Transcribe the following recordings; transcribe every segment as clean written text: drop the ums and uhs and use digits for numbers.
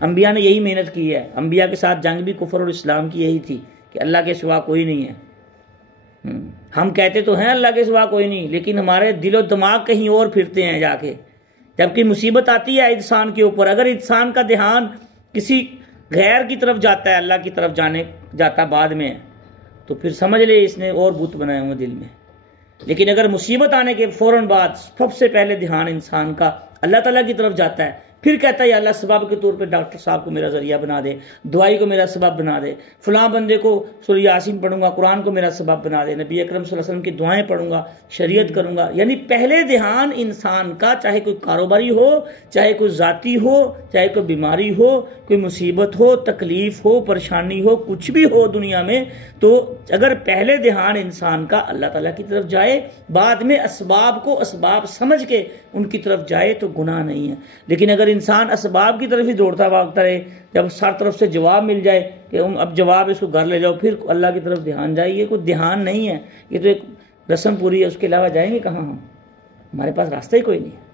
انبیاء نے یہی محنت کی ہے، انبیاء کے ساتھ جنگ بھی کفر اور اسلام کی یہی تھی کہ اللہ کے سوا کوئی نہیں ہے۔ ہم کہتے تو ہیں اللہ کے سوا کوئی نہیں، لیکن ہمارے دل و دماغ کہیں اور پھرتے ہیں جا کے۔ جبکہ مصیبت آتی ہے انسان کے اوپر، اگر انسان کا دھیان کسی غیر کی طرف جاتا ہے، اللہ کی طرف جاتا بعد میں، تو پھر سمجھ لے اس نے اور بت بنائے ہوئے دل میں۔ لیکن اگر مصیبت آنے کے فوراً بعد سب سے پہلے دھیان انسان کا اللہ تعالیٰ کی طرف جاتا ہے، پھر کہتا ہے یا اللہ سبب کے طور پہ ڈاکٹر صاحب کو میرا ذریعہ بنا دے، دوائی کو میرا سبب بنا دے، فلاں بندے کو سورہ یاسین پڑھوں گا، قرآن کو میرا سبب بنا دے، نبی اکرم صلی اللہ علیہ وسلم کی دعائیں پڑھوں گا، شریعت کروں گا۔ یعنی پہلے دھیان انسان کا، چاہے کوئی کاروباری ہو، چاہے کوئی ذاتی ہو، چاہے کوئی بیماری ہو، کوئی مصیبت ہو، تکلیف ہو، پریشانی ہو، کچھ بھی ہو دنیا میں، تو اگر پہلے دھیان انسان کا اللہ تعالیٰ کی طرف جائے، بعد میں اسباب کو اسباب سمجھ کے ان کی طرف جائے تو گناہ نہیں ہے۔ لیکن اگر انسان اسباب کی طرف ہی دوڑتا بھاگتا رہے، جب ہر طرف سے جواب مل جائے کہ اب جواب اس کو گھر لے جاؤ، پھر اللہ کی طرف دھیان جائے، یہ کوئی دھیان نہیں ہے، یہ تو ایک رسم پوری ہے، اس کے علاوہ جائیں گے کہاں ہم؟ ہمارے پاس راستہ ہی کوئی نہیں ہے۔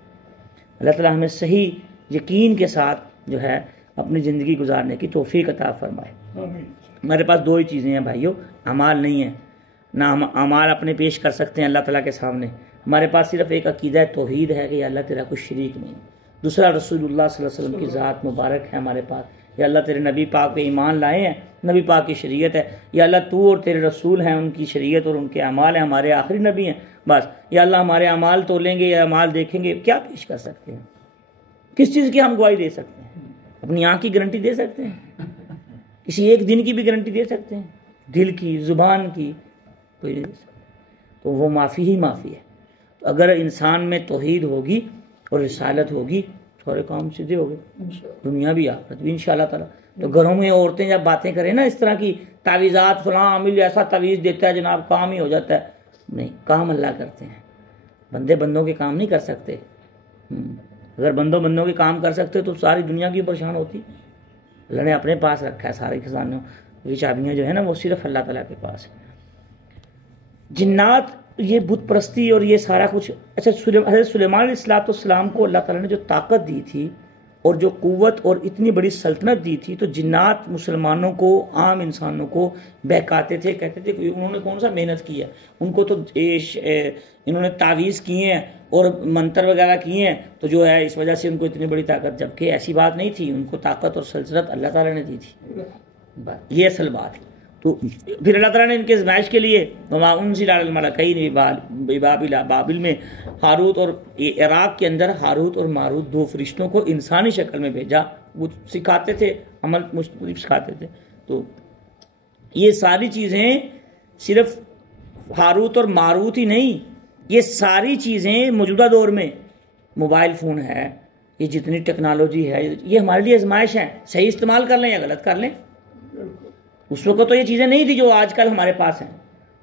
اللہ تعالیٰ ہمیں صحیح یقین کے ساتھ جو ہے اپنی زندگی گزارنے کی توفیق عطا فرمائے۔ ہمارے پاس دو ہی چیزیں ہیں بھائیو، اعمال نہیں ہیں، نہ ہم اعمال اپنے پیش کر سکتے ہیں اللہ تعالیٰ کے سامنے۔ ہمارے پاس صرف ایک عقیدہ توحید ہے کہ یا اللہ تیرا کوئی شریک نہیں، دوسرا رسول اللہ صلی اللہ علیہ وسلم کی ذات مبارک ہے ہمارے پاس، یا اللہ تیرے نبی پاک پہ ایمان لائے ہیں، نبی پاک کی شریعت ہے، یا اللہ تو اور تیرے رسول ہیں، ان کی شریعت اور ان کے اعمال ہیں، ہمارے آخری نبی ہیں، بس۔ یا اللہ ہمارے اعمال تولیں گے یا اعمال دیکھیں گے، کیا پیش کر سکتے ہیں؟ کس چیز کی ہم گواہی دے سکتے ہیں؟ اپنی آنکھ کی گارنٹی دے سکتے ہیں؟ کسی ایک دن کی بھی گارنٹی دے سکتے ہیں؟ دل کی، زبان کی کوئی نہیں دے سکتا۔ تو وہ معافی ہی معافی ہے۔ تو اگر انسان میں توحید ہوگی اور رسالت ہوگی، سارے کام سیدھے ہو گئے، دنیا بھی آخرت بھی انشاءاللہ تعالیٰ۔ تو گھروں میں عورتیں جب باتیں کریں نا اس طرح کی تعویذات، فلاں عامل ایسا تعویذ دیتا ہے جناب کام ہی ہو جاتا ہے، نہیں، کام اللہ کرتے ہیں، بندے بندوں کے کام نہیں کر سکتے۔ اگر بندوں کے کام کر سکتے تو ساری دنیا کی پریشان ہوتی۔ اللہ نے اپنے پاس رکھا ہے سارے خزانوں کی چابیاں جو ہے نا وہ صرف اللہ تعالیٰ کے پاس ہے۔ جنات، یہ بت پرستی اور یہ سارا کچھ، اچھا حضرت سلیمان علیہ السلام کو اللہ تعالیٰ نے جو طاقت دی تھی اور جو قوت اور اتنی بڑی سلطنت دی تھی، تو جنات مسلمانوں کو، عام انسانوں کو بہکاتے تھے، کہتے تھے کہ انہوں نے کون سا محنت کی ہے، ان کو تو انہوں نے تعویذ کیے ہیں اور منتر وغیرہ کیے ہیں، تو جو ہے اس وجہ سے ان کو اتنی بڑی طاقت، جبکہ ایسی بات نہیں تھی، ان کو طاقت اور سلطنت اللہ تعالیٰ نے دی تھی، یہ اصل بات ہے۔ تو پھر اللہ تعالیٰ نے ان کے آزمائش کے لیے وما انزل علی الملکین بابل میں ہاروت اور عراق کے اندر ہاروت اور ماروت دو فرشتوں کو انسانی شکل میں بھیجا، وہ سکھاتے تھے، عمل مختلف سکھاتے تھے۔ تو یہ ساری چیزیں صرف ہاروت اور ماروت ہی نہیں، یہ ساری چیزیں موجودہ دور میں موبائل فون ہے، یہ جتنی ٹیکنالوجی ہے، یہ ہمارے لیے آزمائش ہے، صحیح استعمال کر لیں یا غلط کر لیں۔ اس وقت تو یہ چیزیں نہیں تھی جو آج کل ہمارے پاس ہیں۔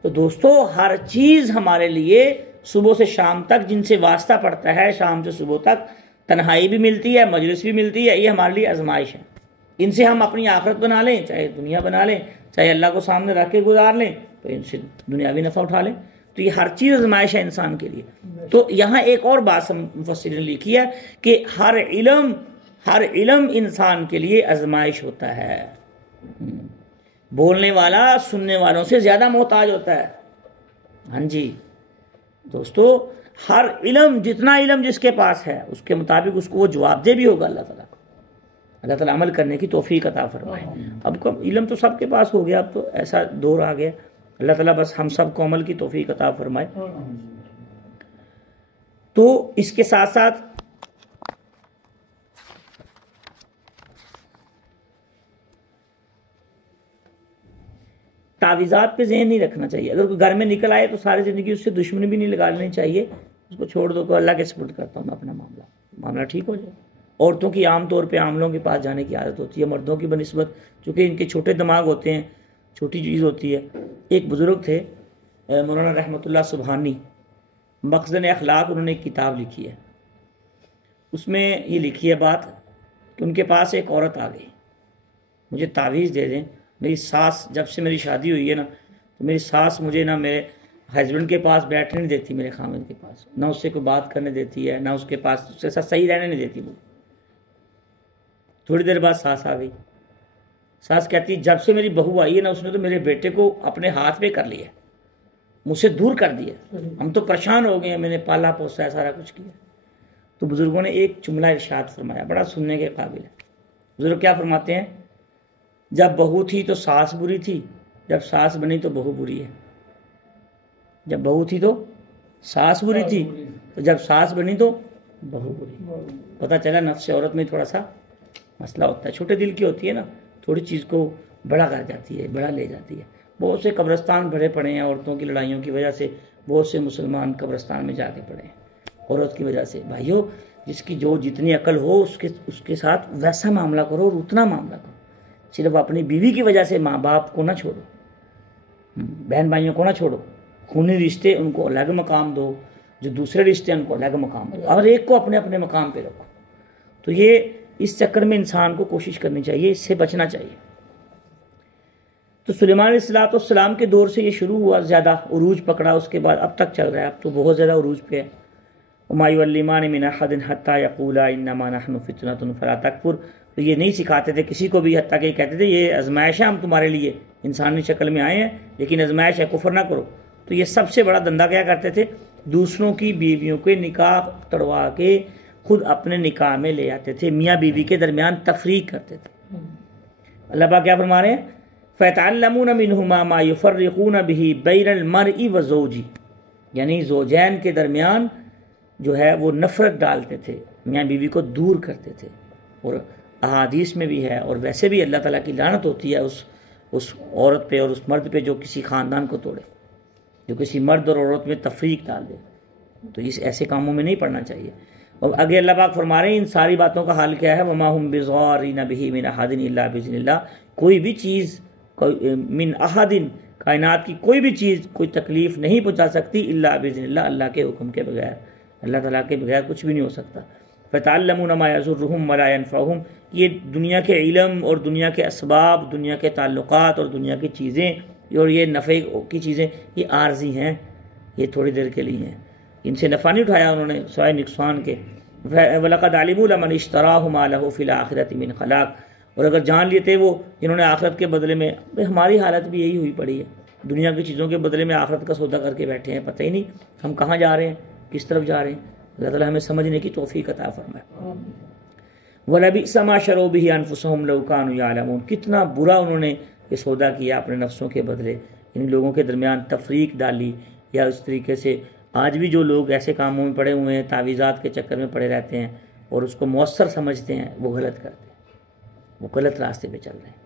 تو دوستو، ہر چیز ہمارے لیے صبح سے شام تک جن سے واسطہ پڑتا ہے، شام سے صبح تک تنہائی بھی ملتی ہے، مجلس بھی ملتی ہے، یہ ہمارے لیے آزمائش ہے۔ ان سے ہم اپنی آخرت بنا لیں، چاہے دنیا بنا لیں، چاہے اللہ کو سامنے رکھ کے گزار لیں، تو ان سے دنیاوی نفع اٹھا لیں۔ تو یہ ہر چیز آزمائش ہے انسان کے لیے۔ تو یہاں ایک اور بات مفسرین نے لکھی ہے کہ ہر علم انسان کے لیے آزمائش ہوتا ہے۔ بولنے والا سننے والوں سے زیادہ محتاج ہوتا ہے۔ ہاں جی دوستو، ہر علم، جتنا علم جس کے پاس ہے اس کے مطابق اس کو وہ جواب دہ بھی ہوگا اللہ تعالیٰ کو۔ اللہ تعالیٰ عمل کرنے کی توفیق عطا فرمائے۔ اب علم تو سب کے پاس ہو گیا، اب تو ایسا دور آ گیا، اللہ تعالیٰ بس ہم سب کو عمل کی توفیق عطا فرمائے۔ تو اس کے ساتھ ساتھ تعویذات پہ ذہن نہیں رکھنا چاہیے۔ اگر کوئی گھر میں نکل آئے تو ساری زندگی اس سے دشمنی بھی نہیں لگا لینی چاہیے، اس کو چھوڑ دو کہ اللہ کے سپرد کرتا ہوں میں اپنا معاملہ ٹھیک ہو جائے۔ عورتوں کی عام طور پہ عاملوں کے پاس جانے کی عادت ہوتی ہے، مردوں کی بنسبت چونکہ ان کے چھوٹے دماغ ہوتے ہیں، چھوٹی چیز ہوتی ہے۔ ایک بزرگ تھے مولانا رحمۃ اللہ سبحانی، مخزن اخلاق، انہوں نے ایک کتاب لکھی ہے، اس میں یہ لکھی ہے بات کہ ان کے پاس ایک عورت آ گئی، مجھے تعویذ دے دیں، میری ساس، جب سے میری شادی ہوئی ہے نا تو میری ساس مجھے نہ میرے ہسبینڈ کے پاس بیٹھنے نہیں دیتی، میرے خامد کے پاس، نہ اس سے کوئی بات کرنے دیتی ہے، نہ اس کے پاس اس کے ساتھ صحیح رہنے نہیں دیتی مجھے۔ تھوڑی دیر بعد ساس آ گئی. ساس کہتی جب سے میری بہو آئی ہے نا اس نے تو میرے بیٹے کو اپنے ہاتھ پہ کر لیا, مجھ سے دور کر دیا, ہم تو پریشان ہو گئے ہیں, میں نے پالا پوسا ہے, سارا کچھ کیا. تو بزرگوں نے ایک جملہ ارشاد فرمایا, بڑا سننے کے قابل ہے. بزرگ کیا فرماتے ہیں, جب بہو تھی تو ساس بری تھی, جب ساس بنی تو بہو بری ہے. جب بہو تھی تو ساس بری تھی, تو جب ساس بنی تو بہو بری. پتہ چلا نفس عورت میں تھوڑا سا مسئلہ ہوتا ہے, چھوٹے دل کی ہوتی ہے نا, تھوڑی چیز کو بڑا کر جاتی ہے, بڑا لے جاتی ہے. بہت سے قبرستان بھرے پڑے ہیں عورتوں کی لڑائیوں کی وجہ سے, بہت سے مسلمان قبرستان میں جا کے پڑے ہیں عورت کی وجہ سے. بھائیو, جس کی جو جتنی عقل ہو اس کے ساتھ ویسا معاملہ کرو اور اتنا معاملہ کرو. صرف اپنی بیوی کی وجہ سے ماں باپ کو نہ چھوڑو, بہن بھائیوں کو نہ چھوڑو. خونی رشتے ان کو الگ مقام دو, جو دوسرے رشتے ان کو الگ مقام دو, اور ایک کو اپنے اپنے مقام پہ رکھو. تو یہ اس چکر میں انسان کو کوشش کرنی چاہیے, اس سے بچنا چاہیے. تو سلیمان علیہ السلام کے دور سے یہ شروع ہوا, زیادہ عروج پکڑا, اس کے بعد اب تک چل رہا ہے, اب تو بہت زیادہ عروج پہ ہے. وما يعلمان من احد حتى يقولا انما نحن فتنة فلا تکفر. تو یہ نہیں سکھاتے تھے کسی کو بھی, حتیٰ کہ کہتے تھے یہ آزمائش ہے, ہم تمہارے لیے انسانی شکل میں آئے ہیں لیکن آزمائش ہے, کفر نہ کرو. تو یہ سب سے بڑا دندہ کیا کرتے تھے, دوسروں کی بیویوں کے نکاح تڑوا کے خود اپنے نکاح میں لے آتے تھے, میاں بیوی کے درمیان تفریق کرتے تھے. اللہ پاک کیا فرما رہے ہیں, فَيَتَعَلَّمُونَ مِنْهُمَا مَا يُفَرِّقُونَ بِهِ بَيْنَ الْمَرْءِ وَزَوْجِهِ. یعنی زوجین کے درمیان جو ہے وہ نفرت ڈالتے تھے, میاں بیوی کو دور کرتے تھے. اور احادیث میں بھی ہے اور ویسے بھی اللہ تعالیٰ کی لعنت ہوتی ہے اس عورت پہ اور اس مرد پہ جو کسی خاندان کو توڑے, جو کسی مرد اور عورت میں تفریق ڈال دے. تو اس ایسے کاموں میں نہیں پڑنا چاہیے. اور آگے اللہ پاک فرما رہے ہیں ان ساری باتوں کا حال کیا ہے, وما هم بضارین بہ من احد الا باذن اللہ. کوئی بھی چیز من احد, کائنات کی کوئی بھی چیز کوئی تکلیف نہیں پہنچا سکتی الا باذن اللہ, اللہ کے حکم کے بغیر, اللہ تعالیٰ کے بغیر کچھ بھی نہیں ہو سکتا. فَتَعَلَّمُونَ مَا يَضُرُّهُمْ وَلَا يَنفَعُهُمْ. یہ دنیا کے علم اور دنیا کے اسباب, دنیا کے تعلقات اور دنیا کی چیزیں اور یہ نفع کی چیزیں یہ عارضی ہیں, یہ تھوڑی دیر کے لیے ہیں, ان سے نفع نہیں اٹھایا انہوں نے سوائے نقصان کے. وَلَقَدْ عَلِمُوا لَمَنِ اشْتَرَاهُ مَا لَهُ فِي الْآخِرَةِ مِنْ خَلَاقٍ. اور اگر جان لیے تھے وہ جنہوں نے آخرت کے بدلے میں, ہماری حالت بھی یہی ہوئی پڑی ہے, دنیا کی چیزوں کے بدلے میں آخرت کا سودا کر کے بیٹھے ہیں, پتہ ہی نہیں ہم کہاں جا رہے ہیں, کس طرف جا رہے ہیں. اللہ تعالیٰ ہمیں سمجھنے کی توفیق عطا فرمائے. وَلَبِئْسَ مَا شَرَوْا بِهِ أَنفُسَهُمْ لَوْ كَانُوا يَعْلَمُونَ. کتنا برا انہوں نے یہ سودا کیا اپنے نفسوں کے بدلے, ان لوگوں کے درمیان تفریق ڈالی. یا اس طریقے سے آج بھی جو لوگ ایسے کاموں میں پڑے ہوئے ہیں, تعویذات کے چکر میں پڑے رہتے ہیں اور اس کو مؤثر سمجھتے ہیں, وہ غلط کرتے ہیں, وہ غلط راستے پہ چل رہے ہیں.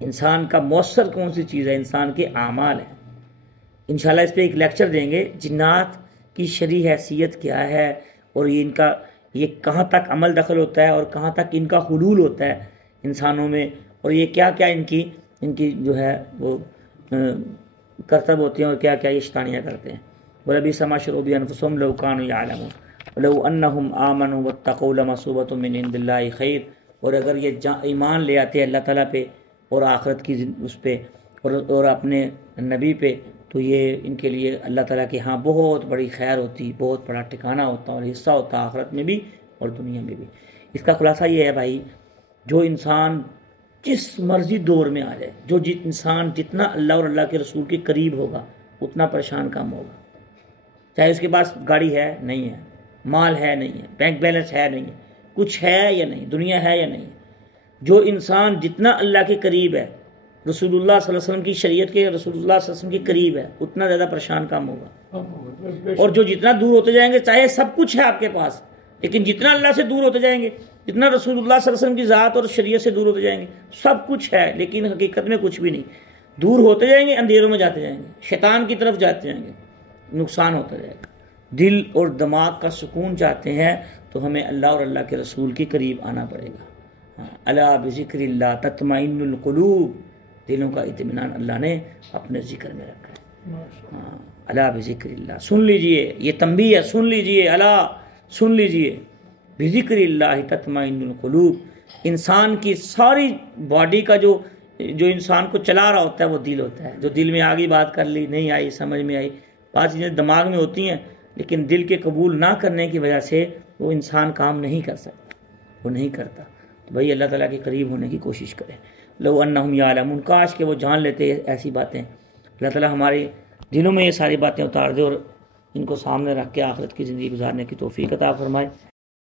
انسان کا مؤثر کون سی چیز ہے, انسان کے اعمال ہیں. انشاءاللہ اس پہ ایک لیکچر دیں گے, جنات کی شرعی حیثیت کیا ہے اور یہ ان کا یہ کہاں تک عمل دخل ہوتا ہے اور کہاں تک ان کا حلول ہوتا ہے انسانوں میں, اور یہ کیا کیا ان کی جو ہے وہ کرتب ہوتے ہیں اور کیا کیا یہ شیطانیاں کرتے ہیں. وَلَبِئْسَ مَا شَرَوْا بِهِ أَنفُسَهُمْ لَوْ كَانُوا يَعْلَمُونَ وَلَوْ أَنَّهُمْ آمَنُوا وَاتَّقَوْا لَمَثُوبَةٌ مِّنْ عِندِ اللَّهِ خَيْرٌ. اور اگر یہ ایمان لے آتے اللہ تعالیٰ پہ اور آخرت کی اس پہ اور اپنے نبی پہ, تو یہ ان کے لیے اللہ تعالیٰ کے ہاں بہت بڑی خیر ہوتی, بہت بڑا ٹھکانہ ہوتا اور حصہ ہوتا آخرت میں بھی اور دنیا میں بھی. اس کا خلاصہ یہ ہے بھائی, جو انسان جس مرضی دور میں آ جائے, جو انسان جتنا اللہ اور اللہ کے رسول کے قریب ہوگا اتنا پریشان کم ہوگا. چاہے اس کے پاس گاڑی ہے نہیں ہے, مال ہے نہیں ہے, بینک بیلنس ہے نہیں ہے, کچھ ہے یا نہیں, دنیا ہے یا نہیں. جو انسان جتنا اللہ کے قریب ہے, رسول اللہ صلی اللہ علیہ وسلم کی شریعت کے, رسول اللہ صلی اللہ علیہ وسلم کے قریب ہے, اتنا زیادہ پریشان کم ہوگا. اور جو جتنا دور ہوتے جائیں گے, چاہے سب کچھ ہے آپ کے پاس, لیکن جتنا اللہ سے دور ہوتے جائیں گے, جتنا رسول اللہ صلی اللہ علیہ وسلم کی ذات اور شریعت سے دور ہوتے جائیں گے, سب کچھ ہے لیکن حقیقت میں کچھ بھی نہیں. دور ہوتے جائیں گے, اندھیروں میں جاتے جائیں گے, شیطان کی طرف جاتے جائیں گے, نقصان ہوتا جائے گا. دل اور دماغ کا سکون چاہتے ہیں تو ہمیں اللہ اور اللہ کے رسول کے قریب آنا پڑے گا. الا بذکر اللہ تطمئن القلوب. دلوں کا اطمینان اللہ نے اپنے ذکر میں رکھا ہے. الا بذکر اللہ, سن لیجئے, یہ تنبیہ ہے, سن لیجئے, الا سن لیجئے, بذکر اللہ تطمئن القلوب. انسان کی ساری باڈی کا جو انسان کو چلا رہا ہوتا ہے وہ دل ہوتا ہے. جو دل میں آگی بات کر لی, نہیں آئی, سمجھ میں آئی, بات چیزیں دماغ میں ہوتی ہیں لیکن دل کے قبول نہ کرنے کی وجہ سے وہ انسان کام نہیں کر سکتا, وہ نہیں کرتا. تو تو بھائی اللہ تعالیٰ کے قریب ہونے کی کوشش کریں. لو انہم یعلمون، کاش کہ وہ جان لیتے ایسی باتیں. اللہ تعالیٰ ہمارے دلوں میں یہ ساری باتیں اتار دے اور ان کو سامنے رکھ کے آخرت کی زندگی گزارنے کی توفیق عطا فرمائے.